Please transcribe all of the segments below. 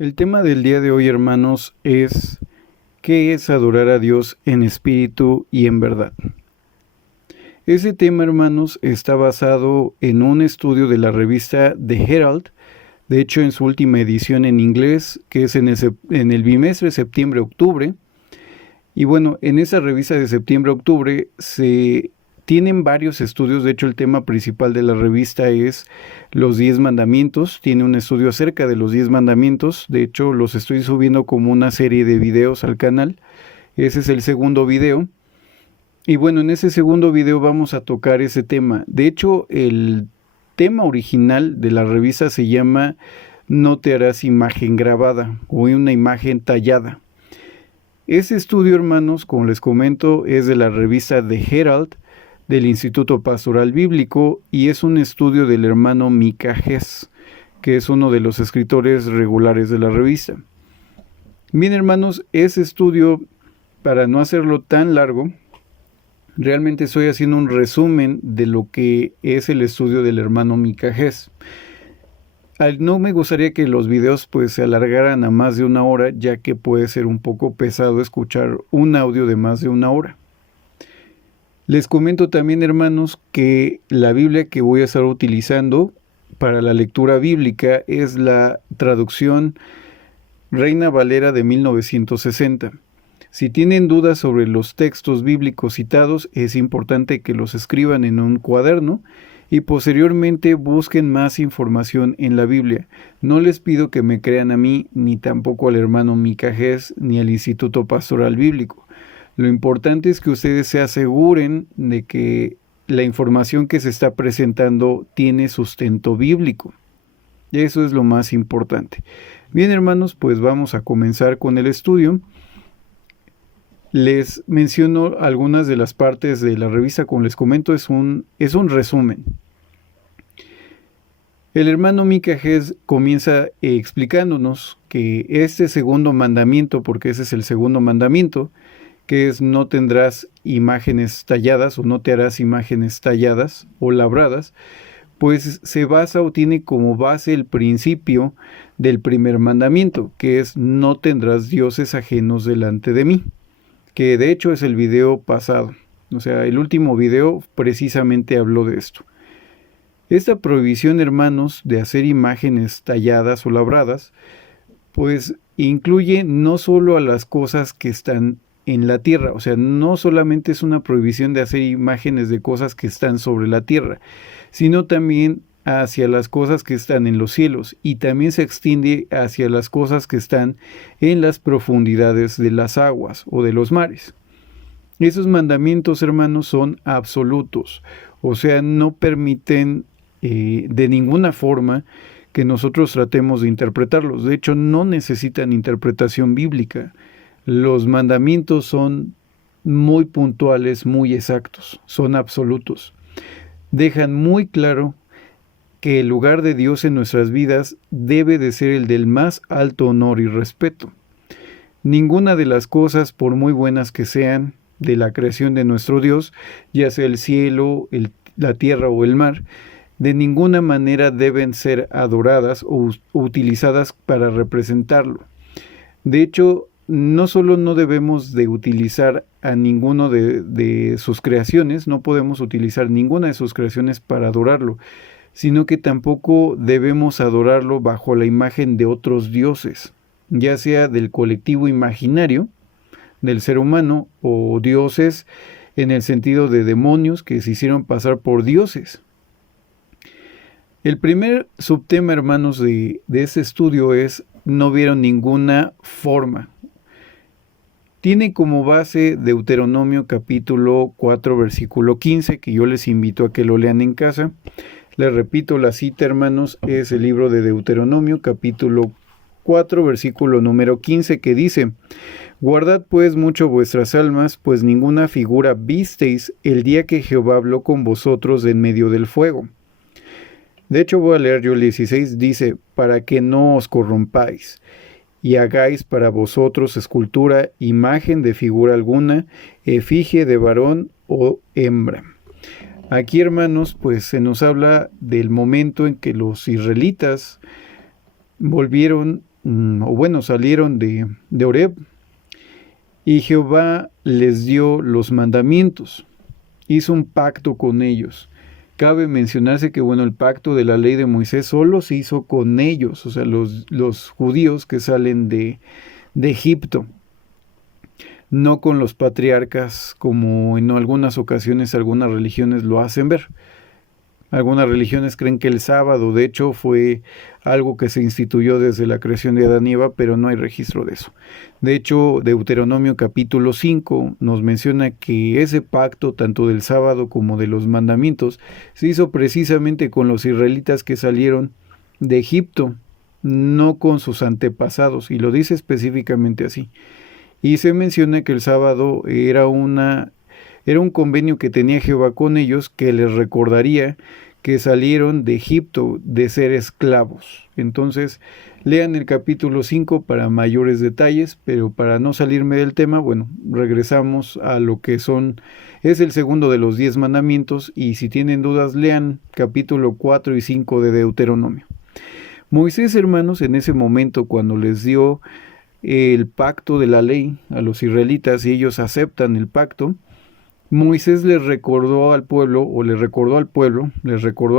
El tema del día de hoy, hermanos, es ¿qué es adorar a Dios en espíritu y en verdad? Ese tema, hermanos, está basado en un estudio de la revista The Herald, de hecho en su última edición en inglés, que es en el bimestre septiembre-octubre. Y bueno, en esa revista de septiembre-octubre se tienen varios estudios. De hecho, el tema principal de la revista es los 10 mandamientos. Tiene un estudio acerca de los 10 mandamientos. De hecho, los estoy subiendo como una serie de videos al canal. Ese es el segundo video. Y bueno, en ese segundo video vamos a tocar ese tema. De hecho, el tema original de la revista se llama No te harás imagen grabada o una imagen tallada. Ese estudio, hermanos, como les comento, es de la revista The Herald, del Instituto Pastoral Bíblico, y es un estudio del hermano Micah Hess, que es uno de los escritores regulares de la revista. Bien, hermanos, ese estudio, para no hacerlo tan largo, realmente estoy haciendo un resumen de lo que es el estudio del hermano Micah Hess. No me gustaría que los videos pues se alargaran a más de una hora, ya que puede ser un poco pesado escuchar un audio de más de una hora. Les comento también, hermanos, que la Biblia que voy a estar utilizando para la lectura bíblica es la traducción Reina Valera de 1960. Si tienen dudas sobre los textos bíblicos citados, es importante que los escriban en un cuaderno y posteriormente busquen más información en la Biblia. No les pido que me crean a mí, ni tampoco al hermano Micah Hess, ni al Instituto Pastoral Bíblico. Lo importante es que ustedes se aseguren de que la información que se está presentando tiene sustento bíblico. Eso es lo más importante. Bien, hermanos, pues vamos a comenzar con el estudio. Les menciono algunas de las partes de la revista, como les comento, es un resumen. El hermano Micah Hess comienza explicándonos que este segundo mandamiento, porque ese es el segundo mandamiento, que es no tendrás imágenes talladas o no te harás imágenes talladas o labradas, pues se basa o tiene como base el principio del primer mandamiento, que es no tendrás dioses ajenos delante de mí, que de hecho es el video pasado. O sea, el último video precisamente habló de esto. Esta prohibición, hermanos, de hacer imágenes talladas o labradas, pues incluye no solo a las cosas que están en la tierra, o sea, no solamente es una prohibición de hacer imágenes de cosas que están sobre la tierra, sino también hacia las cosas que están en los cielos, y también se extiende hacia las cosas que están en las profundidades de las aguas o de los mares. Esos mandamientos, hermanos, son absolutos, o sea, no permiten de ninguna forma que nosotros tratemos de interpretarlos. De hecho, no necesitan interpretación bíblica. Los mandamientos son muy puntuales, muy exactos, son absolutos. Dejan muy claro que el lugar de Dios en nuestras vidas debe de ser el del más alto honor y respeto. Ninguna de las cosas, por muy buenas que sean, de la creación de nuestro Dios, ya sea el cielo, la tierra o el mar, de ninguna manera deben ser adoradas o utilizadas para representarlo. De hecho, no solo no debemos de utilizar a ninguno de sus creaciones, no podemos utilizar ninguna de sus creaciones para adorarlo, sino que tampoco debemos adorarlo bajo la imagen de otros dioses, ya sea del colectivo imaginario del ser humano o dioses en el sentido de demonios que se hicieron pasar por dioses. El primer subtema, hermanos, de ese estudio es no vieron ninguna forma. Tiene como base Deuteronomio capítulo 4 versículo 15, que yo les invito a que lo lean en casa. Les repito la cita, hermanos, es el libro de Deuteronomio capítulo 4 versículo número 15, que dice: Guardad pues mucho vuestras almas, pues ninguna figura visteis el día que Jehová habló con vosotros en medio del fuego. De hecho, voy a leer yo el 16, dice: para que no os corrompáis, y hagáis para vosotros escultura, imagen de figura alguna, efigie de varón o hembra. Aquí, hermanos, pues se nos habla del momento en que los israelitas volvieron salieron de Horeb, y Jehová les dio los mandamientos, hizo un pacto con ellos. Cabe mencionarse que, el pacto de la ley de Moisés solo se hizo con ellos, o sea, los judíos que salen de Egipto, no con los patriarcas, como en algunas ocasiones algunas religiones lo hacen ver. Algunas religiones creen que el sábado, de hecho, fue algo que se instituyó desde la creación de Adán y Eva, pero no hay registro de eso. De hecho, Deuteronomio capítulo 5 nos menciona que ese pacto, tanto del sábado como de los mandamientos, se hizo precisamente con los israelitas que salieron de Egipto, no con sus antepasados, y lo dice específicamente así. Y se menciona que el sábado era un convenio que tenía Jehová con ellos, que les recordaría que salieron de Egipto de ser esclavos. Entonces, lean el capítulo 5 para mayores detalles, pero para no salirme del tema, regresamos a lo que es el segundo de los 10 mandamientos, y si tienen dudas, lean capítulo 4 y 5 de Deuteronomio. Moisés, hermanos, en ese momento, cuando les dio el pacto de la ley a los israelitas y ellos aceptan el pacto, Moisés les recordó a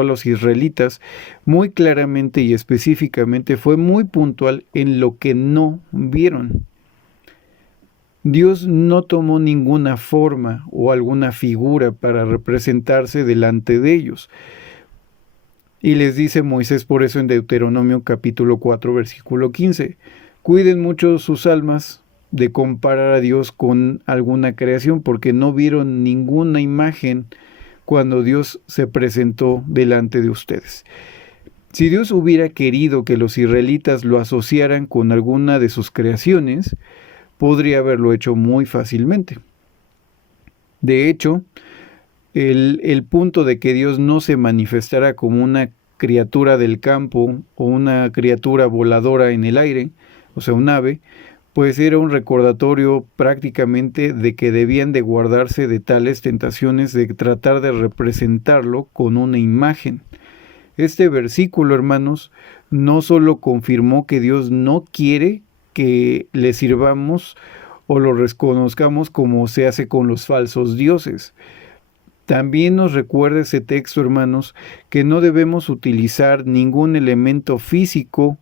los israelitas muy claramente y específicamente, fue muy puntual en lo que no vieron. Dios no tomó ninguna forma o alguna figura para representarse delante de ellos. Y les dice Moisés por eso en Deuteronomio capítulo 4, versículo 15, cuiden mucho sus almas de comparar a Dios con alguna creación, porque no vieron ninguna imagen cuando Dios se presentó delante de ustedes. Si Dios hubiera querido que los israelitas lo asociaran con alguna de sus creaciones, podría haberlo hecho muy fácilmente. De hecho, el punto de que Dios no se manifestara como una criatura del campo o una criatura voladora en el aire, o sea, un ave, pues era un recordatorio prácticamente de que debían de guardarse de tales tentaciones de tratar de representarlo con una imagen. Este versículo, hermanos, no solo confirmó que Dios no quiere que le sirvamos o lo reconozcamos como se hace con los falsos dioses. También nos recuerda ese texto, hermanos, que no debemos utilizar ningún elemento físico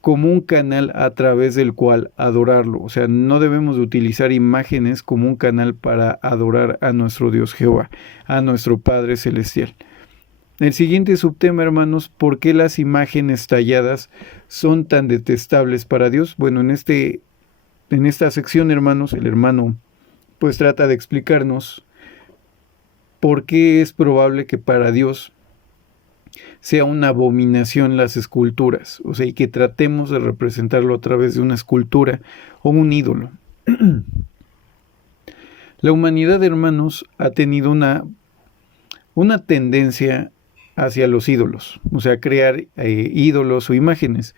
como un canal a través del cual adorarlo. O sea, no debemos de utilizar imágenes como un canal para adorar a nuestro Dios Jehová, a nuestro Padre Celestial. El siguiente subtema, hermanos, ¿por qué las imágenes talladas son tan detestables para Dios? En esta sección, hermanos, el hermano pues trata de explicarnos por qué es probable que para Dios sea una abominación las esculturas, o sea, y que tratemos de representarlo a través de una escultura o un ídolo. La humanidad, hermanos, ha tenido una tendencia hacia los ídolos, o sea, crear ídolos o imágenes.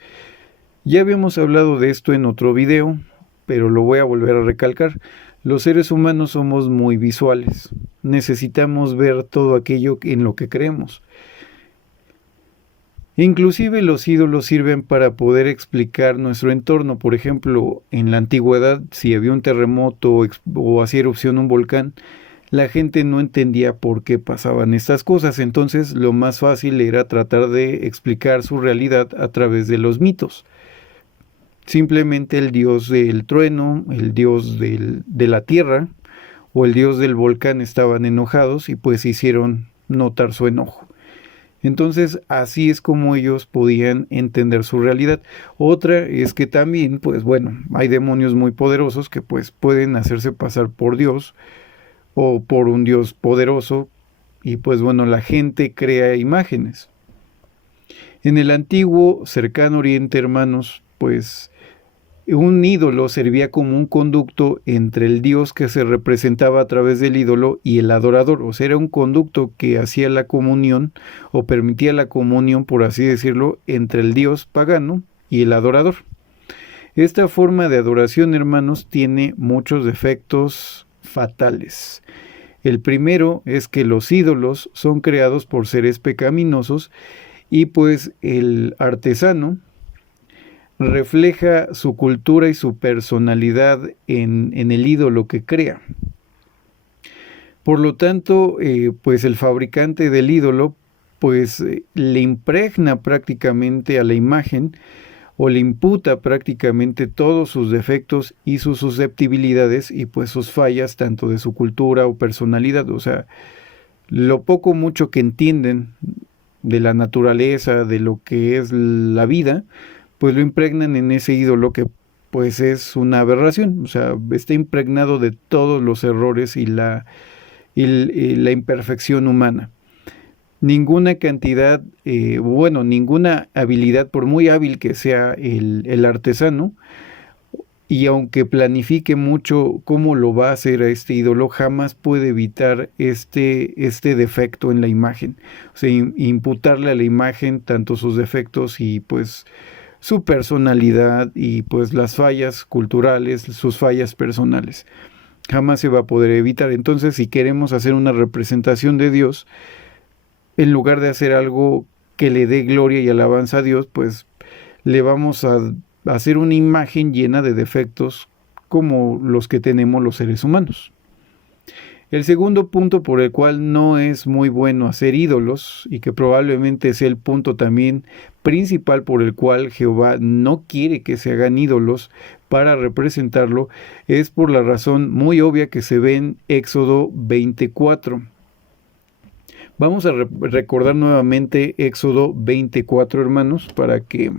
Ya habíamos hablado de esto en otro video, pero lo voy a volver a recalcar. Los seres humanos somos muy visuales, necesitamos ver todo aquello en lo que creemos. Inclusive los ídolos sirven para poder explicar nuestro entorno. Por ejemplo, en la antigüedad, si había un terremoto o hacía erupción un volcán, la gente no entendía por qué pasaban estas cosas. Entonces, lo más fácil era tratar de explicar su realidad a través de los mitos. Simplemente el dios del trueno, el dios de la tierra o el dios del volcán estaban enojados y pues hicieron notar su enojo. Entonces, así es como ellos podían entender su realidad. Otra es que también, hay demonios muy poderosos que pues pueden hacerse pasar por Dios o por un Dios poderoso y la gente crea imágenes. En el antiguo cercano Oriente, hermanos, un ídolo servía como un conducto entre el Dios que se representaba a través del ídolo y el adorador. O sea, era un conducto que hacía la comunión o permitía la comunión, por así decirlo, entre el Dios pagano y el adorador. Esta forma de adoración, hermanos, tiene muchos defectos fatales. El primero es que los ídolos son creados por seres pecaminosos y el artesano refleja su cultura y su personalidad en el ídolo que crea. Por lo tanto, pues el fabricante del ídolo pues le impregna prácticamente a la imagen o le imputa prácticamente todos sus defectos y sus susceptibilidades y pues sus fallas tanto de su cultura o personalidad. O sea, lo poco o mucho que entienden de la naturaleza, de lo que es la vida, pues lo impregnan en ese ídolo que pues es una aberración. O sea, está impregnado de todos los errores y la imperfección humana. Ninguna cantidad, ninguna habilidad, por muy hábil que sea el artesano, y aunque planifique mucho cómo lo va a hacer a este ídolo, jamás puede evitar este defecto en la imagen. O sea, imputarle a la imagen tanto sus defectos y pues su personalidad y pues las fallas culturales, sus fallas personales. Jamás se va a poder evitar. Entonces, si queremos hacer una representación de Dios, en lugar de hacer algo que le dé gloria y alabanza a Dios, pues le vamos a hacer una imagen llena de defectos como los que tenemos los seres humanos. El segundo punto por el cual no es muy bueno hacer ídolos, y que probablemente sea el punto también principal por el cual Jehová no quiere que se hagan ídolos para representarlo, es por la razón muy obvia que se ve en Éxodo 24. Vamos a recordar nuevamente Éxodo 24, hermanos, para que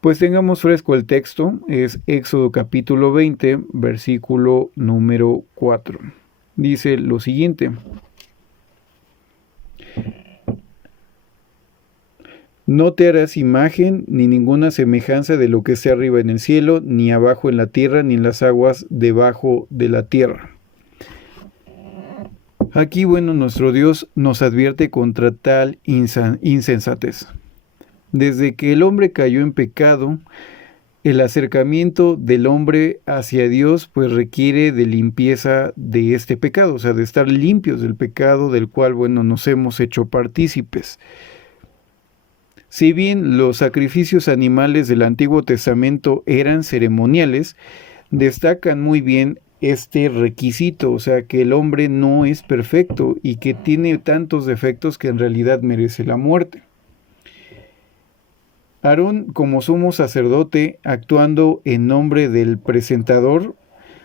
pues tengamos fresco el texto. Es Éxodo capítulo 20, versículo número 4. Dice lo siguiente: no te harás imagen ni ninguna semejanza de lo que esté arriba en el cielo, ni abajo en la tierra, ni en las aguas debajo de la tierra. Aquí, bueno, nuestro Dios nos advierte contra tal insensatez. Desde que el hombre cayó en pecado, el acercamiento del hombre hacia Dios pues requiere de limpieza de este pecado, o sea, de estar limpios del pecado del cual, bueno, nos hemos hecho partícipes. Si bien los sacrificios animales del Antiguo Testamento eran ceremoniales, destacan muy bien este requisito, o sea, que el hombre no es perfecto y que tiene tantos defectos que en realidad merece la muerte. Aarón, como sumo sacerdote, actuando en nombre del presentador,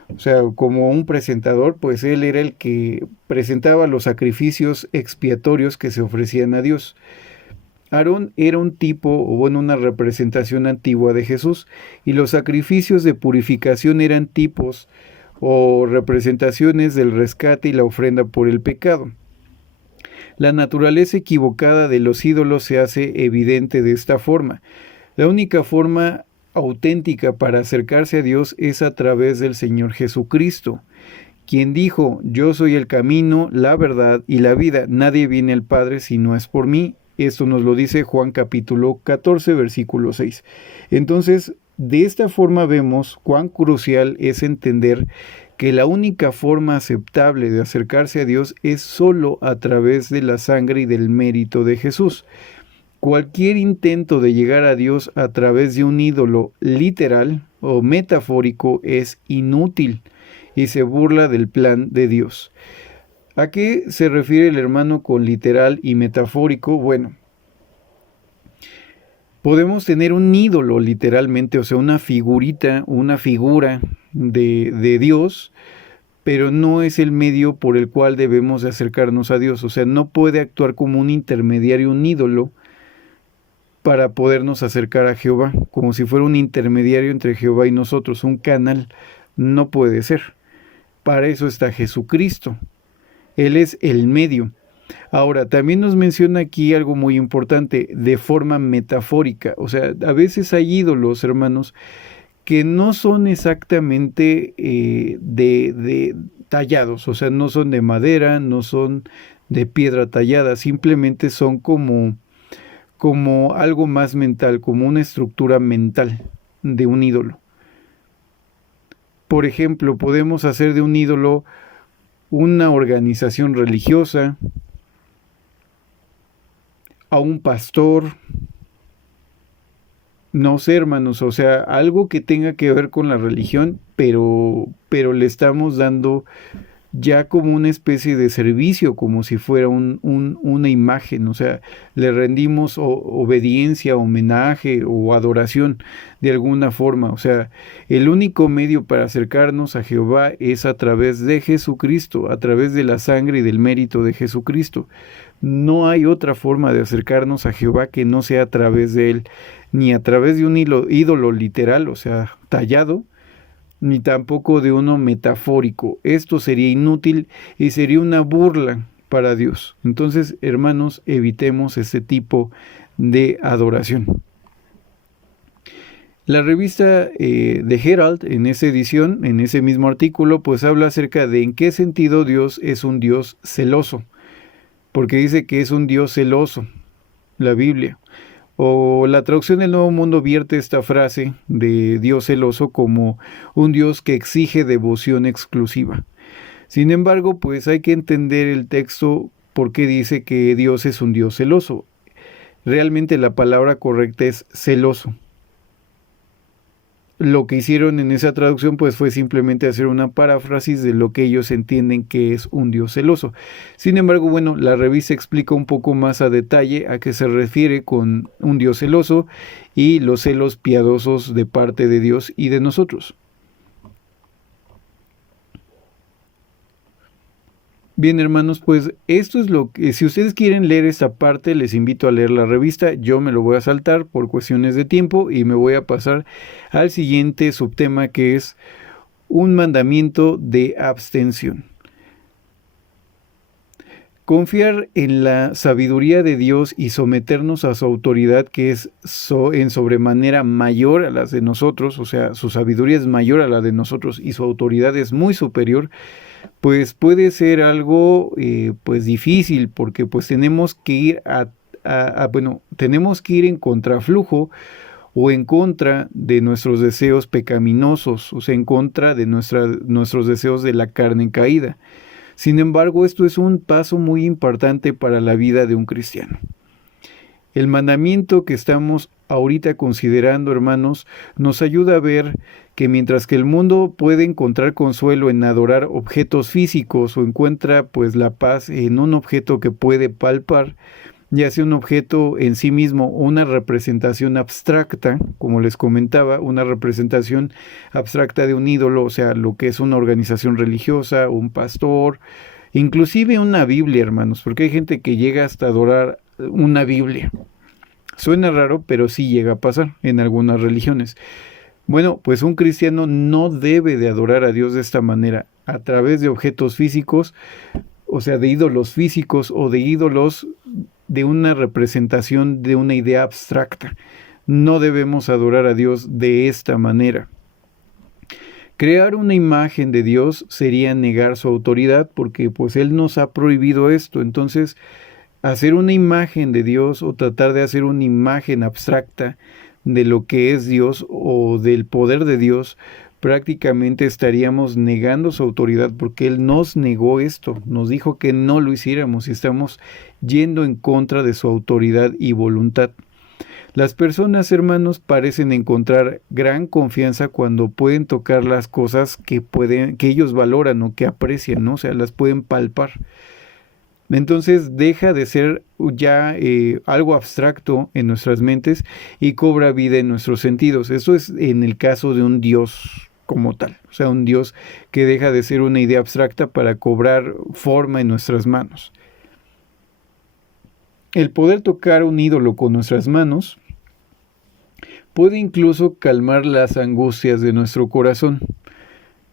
o sea, como un presentador, pues él era el que presentaba los sacrificios expiatorios que se ofrecían a Dios. Aarón era un tipo, o bueno, una representación antigua de Jesús, y los sacrificios de purificación eran tipos o representaciones del rescate y la ofrenda por el pecado. La naturaleza equivocada de los ídolos se hace evidente de esta forma. La única forma auténtica para acercarse a Dios es a través del Señor Jesucristo, quien dijo: yo soy el camino, la verdad y la vida. Nadie viene al Padre si no es por mí. Esto nos lo dice Juan capítulo 14, versículo 6. Entonces, de esta forma vemos cuán crucial es entender que la única forma aceptable de acercarse a Dios es solo a través de la sangre y del mérito de Jesús. Cualquier intento de llegar a Dios a través de un ídolo literal o metafórico es inútil y se burla del plan de Dios. ¿A qué se refiere el hermano con literal y metafórico? Bueno, podemos tener un ídolo literalmente, o sea, una figurita, una figura de Dios, pero no es el medio por el cual debemos de acercarnos a Dios. O sea, no puede actuar como un intermediario, un ídolo, para podernos acercar a Jehová, como si fuera un intermediario entre Jehová y nosotros, un canal. No puede ser. Para eso está Jesucristo. Él es el medio. Ahora, también nos menciona aquí algo muy importante, de forma metafórica. O sea, a veces hay ídolos, hermanos, que no son exactamente de tallados, o sea, no son de madera, no son de piedra tallada, simplemente son como algo más mental, como una estructura mental de un ídolo. Por ejemplo, podemos hacer de un ídolo una organización religiosa, a un pastor, No sé, hermanos, o sea, algo que tenga que ver con la religión, pero le estamos dando ya como una especie de servicio, como si fuera una imagen, o sea, le rendimos obediencia, homenaje o adoración de alguna forma, o sea, el único medio para acercarnos a Jehová es a través de Jesucristo, a través de la sangre y del mérito de Jesucristo. No hay otra forma de acercarnos a Jehová que no sea a través de Él, ni a través de un ídolo literal, o sea, tallado, ni tampoco de uno metafórico. Esto sería inútil y sería una burla para Dios. Entonces, hermanos, evitemos este tipo de adoración. La revista de Herald, en esa edición, en ese mismo artículo, pues habla acerca de en qué sentido Dios es un Dios celoso, porque dice que es un Dios celoso, la Biblia. O la traducción del Nuevo Mundo vierte esta frase de Dios celoso como un Dios que exige devoción exclusiva. Sin embargo, pues hay que entender el texto porque dice que Dios es un Dios celoso. Realmente la palabra correcta es celoso. Lo que hicieron en esa traducción pues fue simplemente hacer una paráfrasis de lo que ellos entienden que es un Dios celoso. Sin embargo, bueno, la revista explica un poco más a detalle a qué se refiere con un Dios celoso y los celos piadosos de parte de Dios y de nosotros. Bien, hermanos, pues esto es lo que, si ustedes quieren leer esta parte, les invito a leer la revista. Yo me lo voy a saltar por cuestiones de tiempo y me voy a pasar al siguiente subtema, que es un mandamiento de abstención. Confiar en la sabiduría de Dios y someternos a su autoridad, que es en sobremanera mayor a las de nosotros, o sea, su sabiduría es mayor a la de nosotros y su autoridad es muy superior, pues puede ser algo pues difícil, porque pues tenemos que ir tenemos que ir en contraflujo o en contra de nuestros deseos pecaminosos, o sea, en contra de nuestros deseos de la carne caída. Sin embargo, esto es un paso muy importante para la vida de un cristiano. El mandamiento que estamos ahorita considerando, hermanos, nos ayuda a ver que mientras que el mundo puede encontrar consuelo en adorar objetos físicos o encuentra pues la paz en un objeto que puede palpar, ya sea un objeto en sí mismo o una representación abstracta, como les comentaba, una representación abstracta de un ídolo, o sea, lo que es una organización religiosa, un pastor, inclusive una Biblia, hermanos, porque hay gente que llega hasta adorar una Biblia. Suena raro, pero sí llega a pasar en algunas religiones. Bueno, pues un cristiano no debe de adorar a Dios de esta manera, a través de objetos físicos, o sea, de ídolos físicos o de ídolos de una representación de una idea abstracta. No debemos adorar a Dios de esta manera. Crear una imagen de Dios sería negar su autoridad, porque pues Él nos ha prohibido esto. Entonces, hacer una imagen de Dios o tratar de hacer una imagen abstracta de lo que es Dios o del poder de Dios, prácticamente estaríamos negando su autoridad, porque Él nos negó esto, nos dijo que no lo hiciéramos y estamos yendo en contra de su autoridad y voluntad. Las personas, hermanos, parecen encontrar gran confianza cuando pueden tocar las cosas que ellos valoran o que aprecian, ¿no? O sea, las pueden palpar. Entonces deja de ser ya algo abstracto en nuestras mentes y cobra vida en nuestros sentidos. Eso es en el caso de un Dios como tal, o sea, un Dios que deja de ser una idea abstracta para cobrar forma en nuestras manos. El poder tocar un ídolo con nuestras manos puede incluso calmar las angustias de nuestro corazón.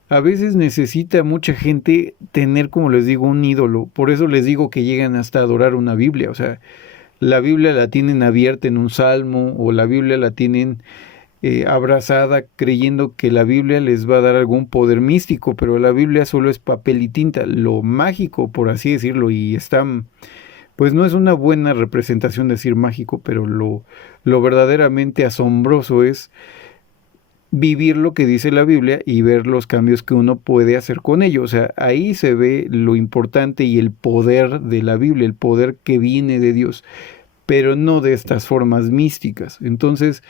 A veces necesita mucha gente tener, como les digo, un ídolo. Por eso les digo que llegan hasta adorar una Biblia. O sea, la Biblia la tienen abierta en un salmo o la Biblia la tienen abrazada creyendo que la Biblia les va a dar algún poder místico, pero la Biblia solo es papel y tinta, lo mágico, por así decirlo, y está, pues no es una buena representación decir mágico, pero lo verdaderamente asombroso es vivir lo que dice la Biblia y ver los cambios que uno puede hacer con ello. O sea, ahí se ve lo importante y el poder de la Biblia, el poder que viene de Dios, pero no de estas formas místicas. Entonces,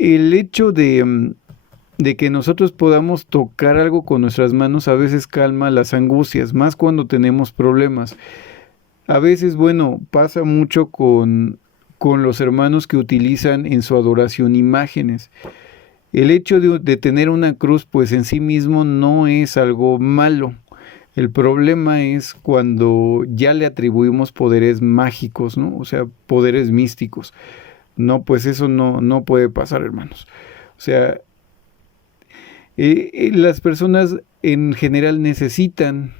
el hecho de que nosotros podamos tocar algo con nuestras manos a veces calma las angustias, más cuando tenemos problemas. A veces, bueno, pasa mucho con los hermanos que utilizan en su adoración imágenes. El hecho de tener una cruz, pues en sí mismo no es algo malo. El problema es cuando ya le atribuimos poderes mágicos, ¿no? O sea, poderes místicos. No, pues eso no puede pasar, hermanos. O sea, las personas en general necesitan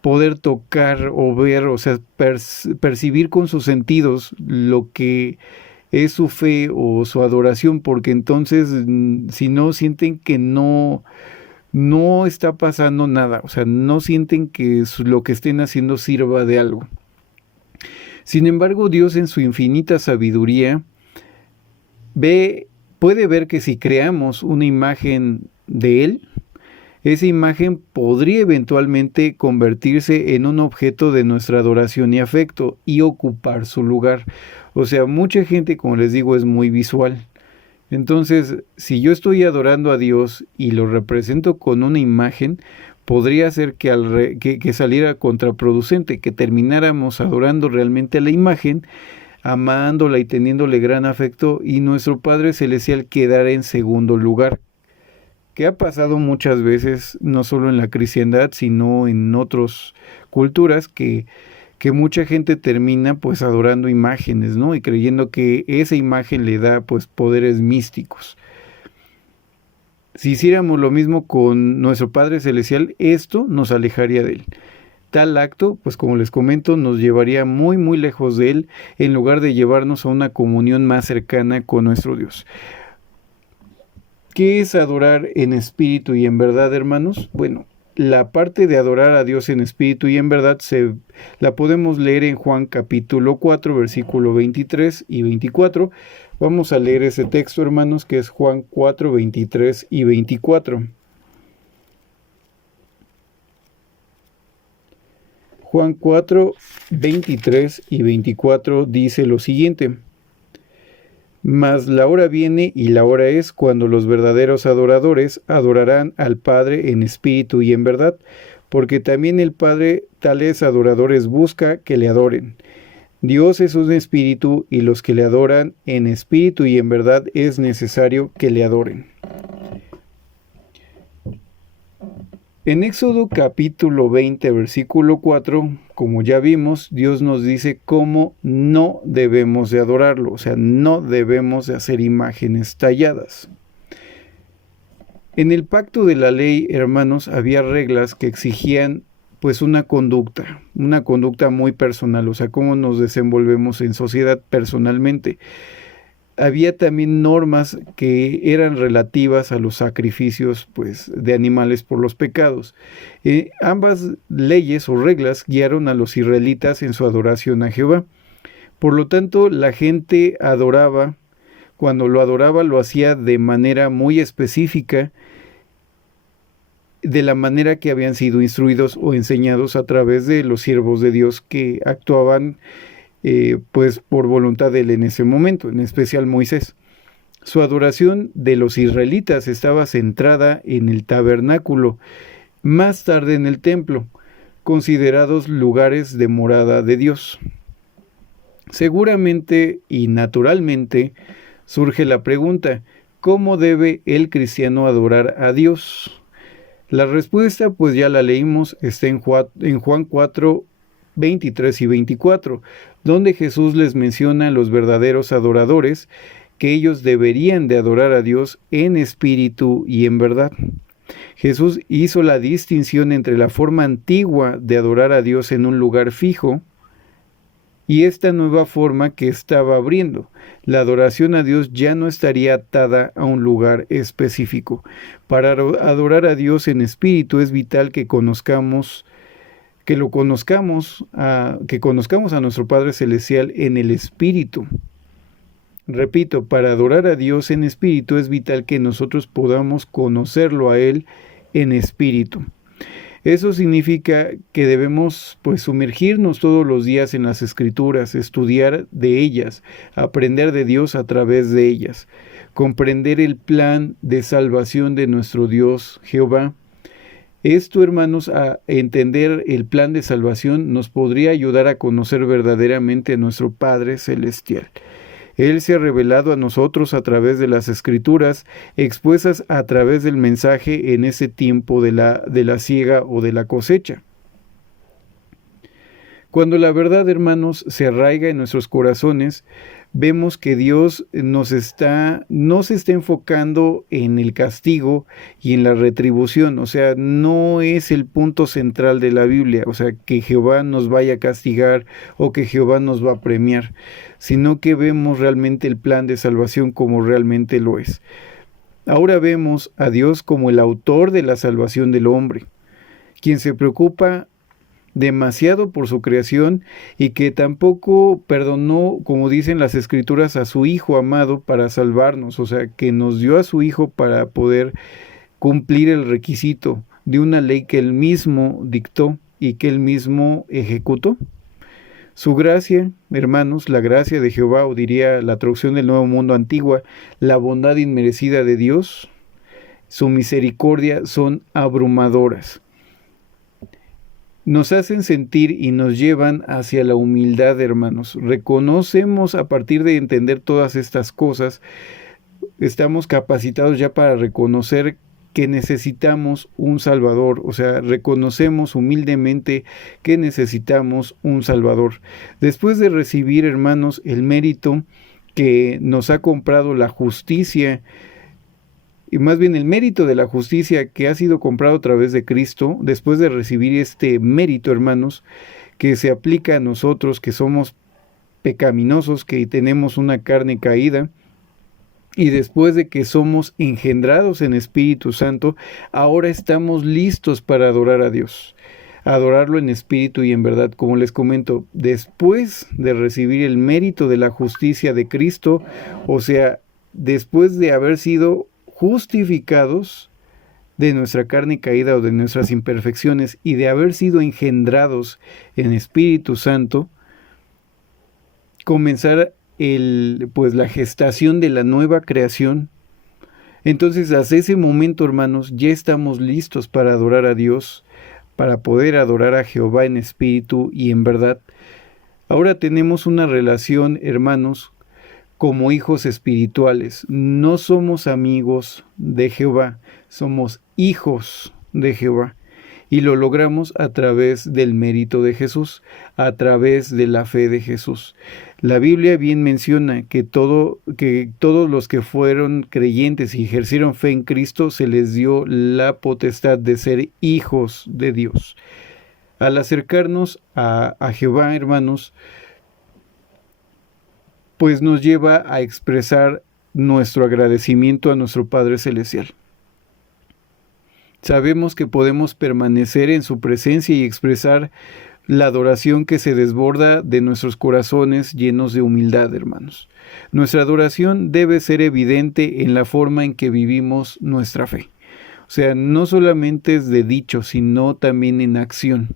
poder tocar o ver, o sea, percibir con sus sentidos lo que es su fe o su adoración, porque entonces si no sienten que no está pasando nada, o sea, no sienten que lo que estén haciendo sirva de algo. Sin embargo, Dios en su infinita sabiduría puede ver que si creamos una imagen de Él, esa imagen podría eventualmente convertirse en un objeto de nuestra adoración y afecto y ocupar su lugar. O sea, mucha gente, como les digo, es muy visual. Entonces, si yo estoy adorando a Dios y lo represento con una imagen, podría ser que saliera contraproducente, que termináramos adorando realmente a la imagen, amándola y teniéndole gran afecto, y nuestro Padre Celestial quedara en segundo lugar. Que ha pasado muchas veces, no solo en la cristiandad, sino en otras culturas, que mucha gente termina pues adorando imágenes, ¿no? Y creyendo que esa imagen le da pues poderes místicos. Si hiciéramos lo mismo con nuestro Padre Celestial, esto nos alejaría de Él. Tal acto, pues como les comento, nos llevaría muy muy lejos de Él, en lugar de llevarnos a una comunión más cercana con nuestro Dios. ¿Qué es adorar en espíritu y en verdad, hermanos? Bueno, la parte de adorar a Dios en espíritu y en verdad la podemos leer en Juan capítulo 4, versículo 23 y 24. Vamos a leer ese texto, hermanos, que es Juan 4, 23 y 24. Juan 4, 23 y 24 dice lo siguiente: Mas la hora viene y la hora es cuando los verdaderos adoradores adorarán al Padre en espíritu y en verdad, porque también el Padre tales adoradores busca que le adoren. Dios es un espíritu y los que le adoran en espíritu y en verdad es necesario que le adoren. En Éxodo capítulo 20, versículo 4, como ya vimos, Dios nos dice cómo no debemos de adorarlo, o sea, no debemos de hacer imágenes talladas. En el pacto de la ley, hermanos, había reglas que exigían pues una conducta muy personal, o sea, cómo nos desenvolvemos en sociedad personalmente. Había también normas que eran relativas a los sacrificios pues, de animales por los pecados. Ambas leyes o reglas guiaron a los israelitas en su adoración a Jehová. Por lo tanto, la gente adoraba, cuando lo adoraba lo hacía de manera muy específica, de la manera que habían sido instruidos o enseñados a través de los siervos de Dios que actuaban pues por voluntad de él en ese momento, en especial Moisés. Su adoración de los israelitas estaba centrada en el tabernáculo, más tarde en el templo, considerados lugares de morada de Dios. Seguramente y naturalmente surge la pregunta: ¿cómo debe el cristiano adorar a Dios? La respuesta, pues ya la leímos, está en Juan 4, 23 y 24, donde Jesús les menciona a los verdaderos adoradores, que ellos deberían de adorar a Dios en espíritu y en verdad. Jesús hizo la distinción entre la forma antigua de adorar a Dios en un lugar fijo y esta nueva forma que estaba abriendo. La adoración a Dios ya no estaría atada a un lugar específico. Para adorar a Dios en espíritu es vital que conozcamos a nuestro Padre Celestial en el Espíritu. Repito, para adorar a Dios en espíritu es vital que nosotros podamos conocerlo a Él en espíritu. Eso significa que debemos pues sumergirnos todos los días en las Escrituras, estudiar de ellas, aprender de Dios a través de ellas, comprender el plan de salvación de nuestro Dios Jehová. Esto, hermanos, a entender el plan de salvación nos podría ayudar a conocer verdaderamente a nuestro Padre Celestial. Él se ha revelado a nosotros a través de las Escrituras, expuestas a través del mensaje en ese tiempo de la siega o de la cosecha. Cuando la verdad, hermanos, se arraiga en nuestros corazones, vemos que Dios no se está enfocando en el castigo y en la retribución. O sea, no es el punto central de la Biblia, o sea, que Jehová nos vaya a castigar o que Jehová nos va a premiar, sino que vemos realmente el plan de salvación como realmente lo es. Ahora vemos a Dios como el autor de la salvación del hombre, quien se preocupa demasiado por su creación y que tampoco perdonó, como dicen las Escrituras, a su Hijo amado para salvarnos, o sea, que nos dio a su Hijo para poder cumplir el requisito de una ley que Él mismo dictó y que Él mismo ejecutó. Su gracia, hermanos, la gracia de Jehová, o diría la traducción del Nuevo Mundo Antigua, la bondad inmerecida de Dios, su misericordia son abrumadoras. Nos hacen sentir y nos llevan hacia la humildad, hermanos. Reconocemos a partir de entender todas estas cosas, estamos capacitados ya para reconocer que necesitamos un Salvador, o sea, reconocemos humildemente que necesitamos un Salvador. Después de recibir, hermanos, el mérito que nos ha comprado la justicia, y más bien el mérito de la justicia que ha sido comprado a través de Cristo, después de recibir este mérito, hermanos, que se aplica a nosotros que somos pecaminosos, que tenemos una carne caída, y después de que somos engendrados en Espíritu Santo, ahora estamos listos para adorar a Dios, adorarlo en espíritu y en verdad. Como les comento, después de recibir el mérito de la justicia de Cristo, o sea, después de haber sido justificados de nuestra carne caída o de nuestras imperfecciones y de haber sido engendrados en Espíritu Santo, comenzar la gestación de la nueva creación. Entonces, hasta ese momento, hermanos, ya estamos listos para adorar a Dios, para poder adorar a Jehová en espíritu y en verdad. Ahora tenemos una relación, hermanos, como hijos espirituales. No somos amigos de Jehová, somos hijos de Jehová. Y lo logramos a través del mérito de Jesús, a través de la fe de Jesús. La Biblia bien menciona que todos los que fueron creyentes y ejercieron fe en Cristo, se les dio la potestad de ser hijos de Dios. Al acercarnos a Jehová, hermanos, pues nos lleva a expresar nuestro agradecimiento a nuestro Padre Celestial. Sabemos que podemos permanecer en su presencia y expresar la adoración que se desborda de nuestros corazones llenos de humildad, hermanos. Nuestra adoración debe ser evidente en la forma en que vivimos nuestra fe. O sea, no solamente es de dicho, sino también en acción.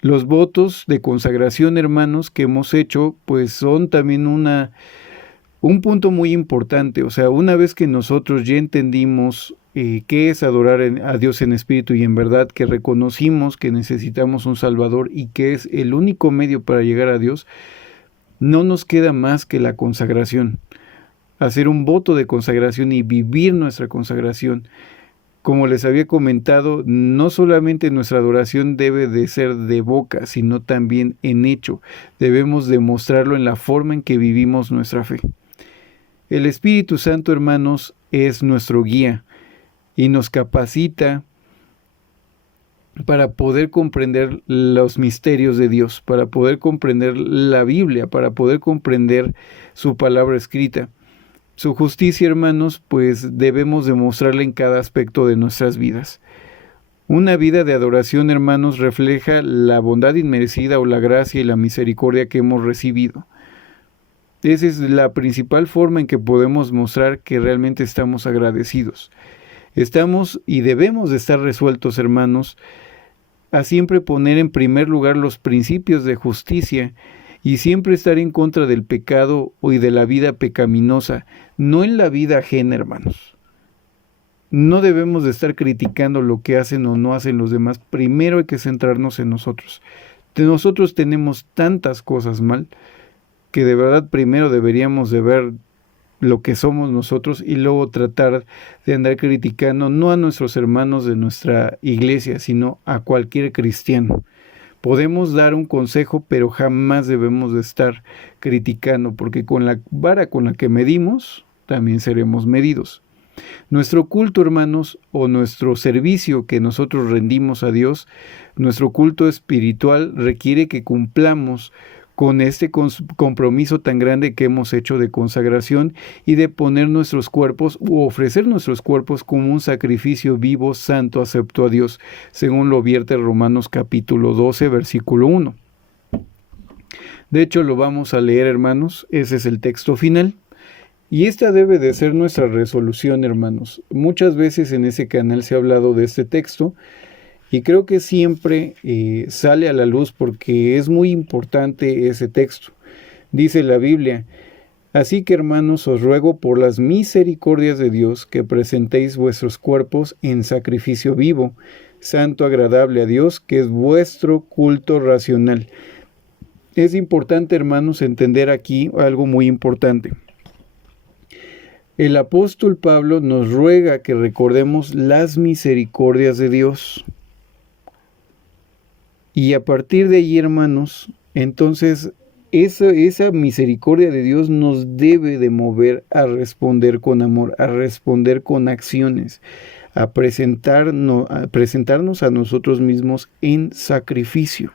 Los votos de consagración, hermanos, que hemos hecho, pues son también un punto muy importante. O sea, una vez que nosotros ya entendimos qué es adorar a Dios en espíritu y en verdad, que reconocimos que necesitamos un Salvador y que es el único medio para llegar a Dios, no nos queda más que la consagración. Hacer un voto de consagración y vivir nuestra consagración. Como les había comentado, no solamente nuestra adoración debe de ser de boca, sino también en hecho. Debemos demostrarlo en la forma en que vivimos nuestra fe. El Espíritu Santo, hermanos, es nuestro guía y nos capacita para poder comprender los misterios de Dios, para poder comprender la Biblia, para poder comprender su palabra escrita. Su justicia, hermanos, pues debemos demostrarla en cada aspecto de nuestras vidas. Una vida de adoración, hermanos, refleja la bondad inmerecida o la gracia y la misericordia que hemos recibido. Esa es la principal forma en que podemos mostrar que realmente estamos agradecidos. Estamos y debemos de estar resueltos, hermanos, a siempre poner en primer lugar los principios de justicia y siempre estar en contra del pecado y de la vida pecaminosa, no en la vida ajena, hermanos. No debemos de estar criticando lo que hacen o no hacen los demás. Primero hay que centrarnos en nosotros. Nosotros tenemos tantas cosas mal que de verdad primero deberíamos de ver lo que somos nosotros y luego tratar de andar criticando no a nuestros hermanos de nuestra iglesia, sino a cualquier cristiano. Podemos dar un consejo, pero jamás debemos de estar criticando, porque con la vara con la que medimos, también seremos medidos. Nuestro culto, hermanos, o nuestro servicio que nosotros rendimos a Dios, nuestro culto espiritual requiere que cumplamos con este compromiso tan grande que hemos hecho de consagración y de poner nuestros cuerpos u ofrecer nuestros cuerpos como un sacrificio vivo, santo, acepto a Dios, según lo vierte Romanos capítulo 12, versículo 1. De hecho, lo vamos a leer, hermanos, ese es el texto final. Y esta debe de ser nuestra resolución, hermanos. Muchas veces en ese canal se ha hablado de este texto, y creo que siempre sale a la luz porque es muy importante ese texto. Dice la Biblia: así que, hermanos, os ruego por las misericordias de Dios que presentéis vuestros cuerpos en sacrificio vivo, santo, agradable a Dios, que es vuestro culto racional. Es importante, hermanos, entender aquí algo muy importante. El apóstol Pablo nos ruega que recordemos las misericordias de Dios. Y a partir de ahí, hermanos, entonces esa misericordia de Dios nos debe de mover a responder con amor, a responder con acciones, a presentarnos a nosotros mismos en sacrificio.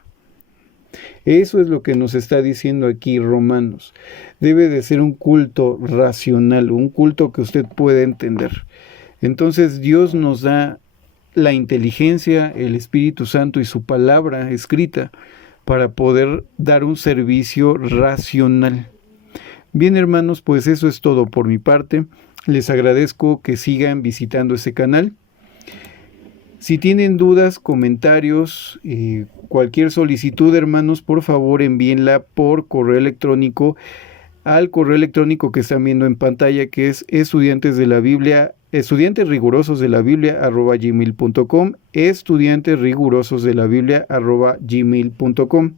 Eso es lo que nos está diciendo aquí Romanos. Debe de ser un culto racional, un culto que usted pueda entender. Entonces Dios nos da la inteligencia, el Espíritu Santo y su palabra escrita para poder dar un servicio racional. Bien, hermanos, pues eso es todo por mi parte. Les agradezco que sigan visitando este canal. Si tienen dudas, comentarios, cualquier solicitud, hermanos, por favor envíenla por correo electrónico al correo electrónico que están viendo en pantalla, que es estudiantesigurososdelabiblia@gmail.com, estudiantesigurososdelabiblia@gmail.com.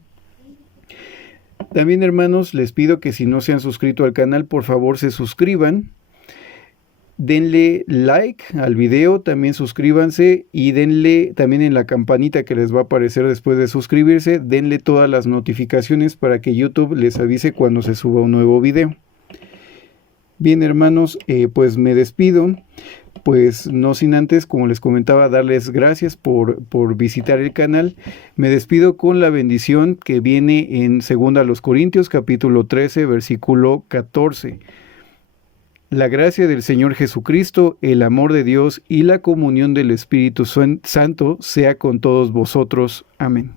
También, hermanos, les pido que si no se han suscrito al canal, por favor se suscriban. Denle like al video, también suscríbanse y denle también en la campanita que les va a aparecer después de suscribirse, denle todas las notificaciones para que YouTube les avise cuando se suba un nuevo video. Bien, hermanos, pues me despido, pues no sin antes, como les comentaba, darles gracias por visitar el canal. Me despido con la bendición que viene en 2 Corintios capítulo 13, versículo 14. La gracia del Señor Jesucristo, el amor de Dios y la comunión del Espíritu Santo sea con todos vosotros. Amén.